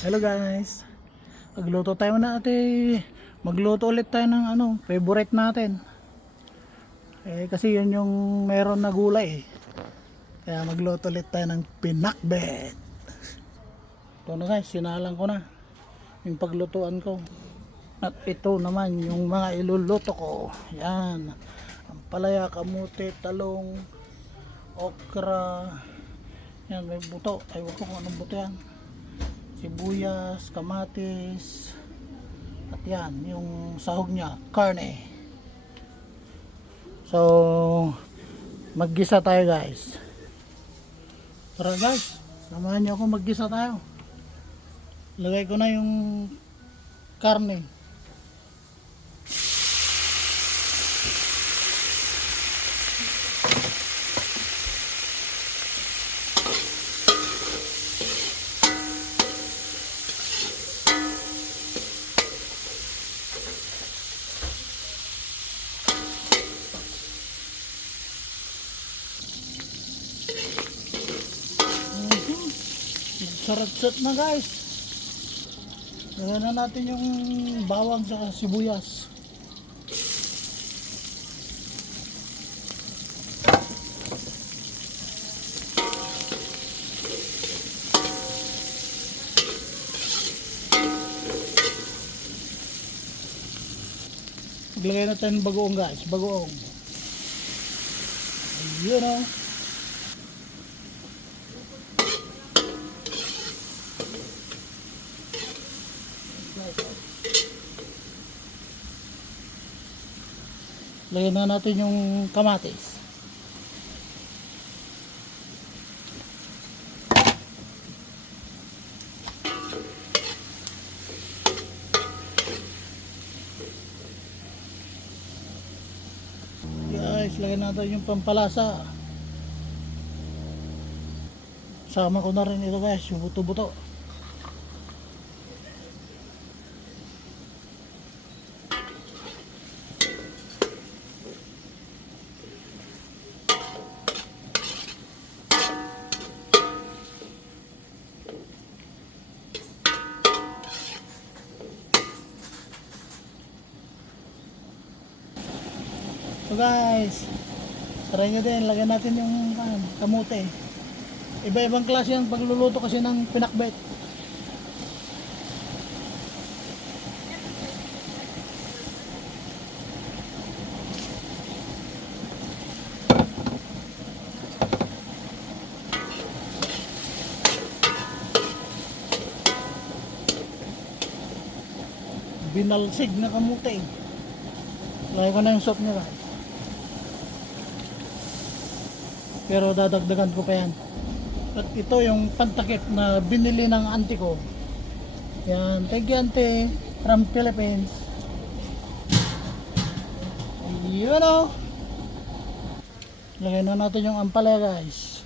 Hello guys. Magluto tayo na magluto ulit tayo ng favorite natin. Kasi yun yung meron na gulay eh. Kaya magluto ulit tayo ng pinakbet. Ito na guys, sinalang ko na yung paglutuan ko. At ito naman yung mga iluluto ko. Yan. Ampalaya, kamuti, talong, okra. Yan, may buto. Ewan ko kung anong buto yan. Sibuyas, kamatis, at yan, yung sahog niya, karne. So, maggisa tayo guys. Tara guys, samahan niyo ako maggisa tayo. Lagay ko na yung karne. Sarat-sat na guys. Lagyan na natin yung bawang sa sibuyas. Maglagay na tayo ng bagoong guys, bagoong. Ayun o. Lagyan na natin yung kamatis. Guys, lagyan natin yung pampalasa. Sama ko na rin ito guys, yung buto-buto. So guys, try nyo din, lagyan natin yung kamote. Iba-ibang klase yung pagluluto kasi ng pinakbet. Binalsig na kamote. Lagyan ko na yung soup nyo guys. Pero dadagdagan ko pa yan. At ito yung pantakip na binili ng auntie ko. Yan, thank you auntie from Philippines. Yun o. Lagyan na natin yung ampalaya guys.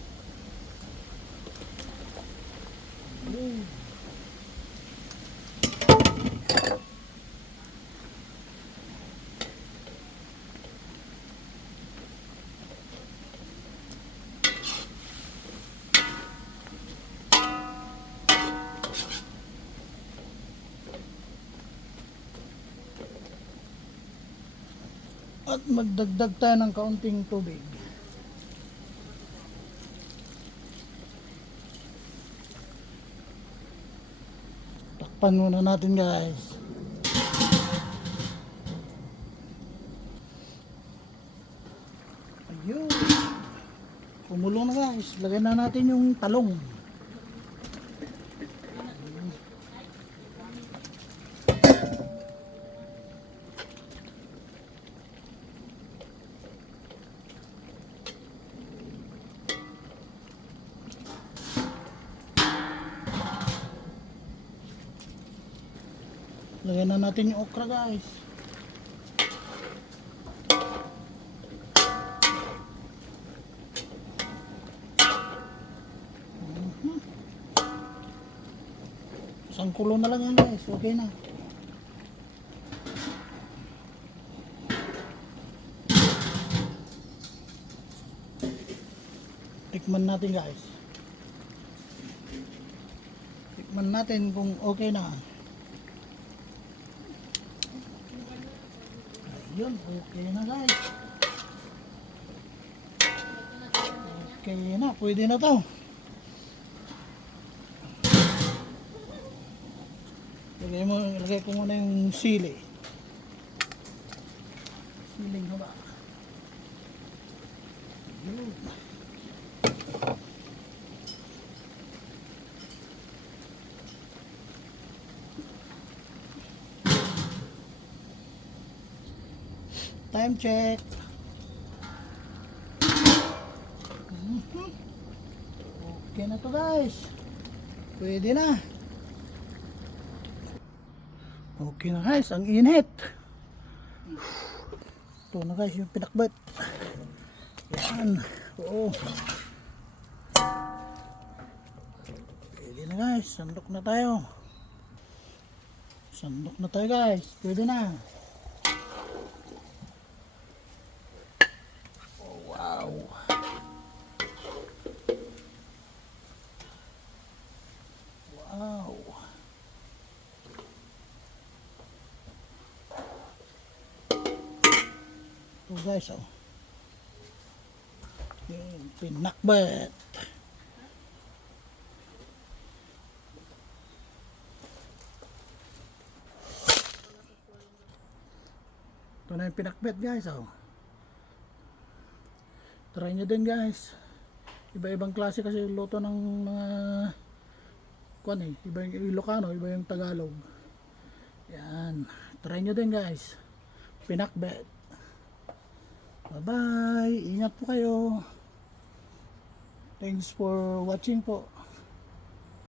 At magdagdag tayo ng kaunting tubig. Takpan muna natin guys. Ayun. Kumulo na guys. Lagyan na natin yung talong. Lagyan na natin yung okra guys. Isang kulo na lang yan guys. Okay na. Tikman natin guys. Tikman natin kung okay na. Ayun, okay na guys. Okay na, pwede na to. Lagay ko muna yung sili. Siling haba. Ayun. Time check. Okay na to guys. Pwede na. Okay na guys, ang init. Ito na guys yung pinakbet. Yan. Oo. Pwede na guys, sandok na tayo. Sandok na tayo guys. Pwede na. Oh, wow. Wow. Ito guys, oh. Yung pinakbet. Ito na yung pinakbet guys, oh. Try nyo din guys. Iba-ibang klase kasi yung luto ng mga kuan eh. Iba yung Ilocano, iba yung Tagalog. Yan. Try nyo din guys. Pinakbet. Bye bye. Ingat po kayo. Thanks for watching po.